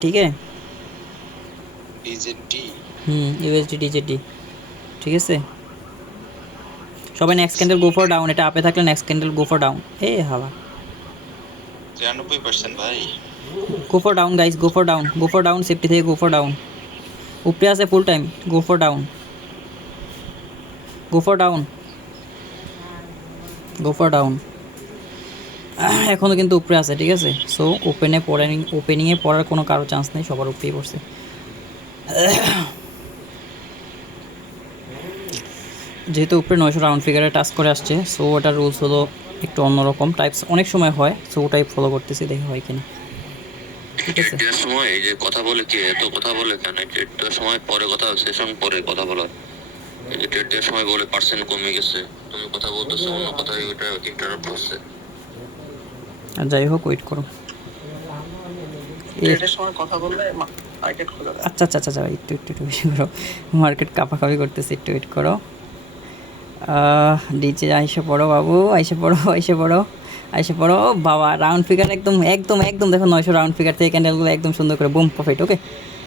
ठीक है। ডিজেটি USD DJD ঠিক আছে। সবাই next candle go for down, এটা আপে থাকলে next candle go for down. এ হাওয়া 93% ভাই। Go for down guys, go for down, go for down, safety থেকে গো ফর ডাউন। উপরে আছে full time, go for down, go for down, go for down. এখনও কিন্তু উপরে আছে, ঠিক আছে। সো ওপেনিংয়ে পড়ার কোনো কারো চান্স নেই, সবার উপরেই পড়ছে। যেহেতু উপরে 900 রাউন্ড ফিগারে টাচ করে আসছে, সো ওটার রুলস হলো একটু অন্যরকম টাইপস, অনেক সময় হয়। সো ওটাই ফলো করতেছি, দেখি হয় কিনা। ঠিক আছে, ট্রেডের সময় এই যে কথা বলে কি এত কথা বলে কেন? ট্রেড দেওয়ার সময় পরে কথা, সেশন পরে কথা বলা। এই যে ট্রেড দেওয়ার সময় বলে পার্সেন্ট কমে গেছে, তুমি কথা বলতেছো অন্য কথায়, ওইটা ইন্টারাপ্ট হচ্ছে। আর যাই হোক, ওয়েট করো। ট্রেডের সময় কথা বললে মার্কেট খোলা যায়। আচ্ছা আচ্ছা আচ্ছা আচ্ছা, একটু একটু একটু বেশি করো, মার্কেট কাঁপাকাঁপি করতেছে, একটু ওয়েট করো। ডিজে আইসে পড়ো বাবু, আইসে পড়ো, আইসে পড়ো, আইসে পড়ো বাবা। রাউন্ড ফিগার একদম একদম একদম দেখো, 900 রাউন্ড ফিগার থেকে ক্যান্ডেলগুলো একদম সুন্দর করে বুম প্রফিট। ওকে।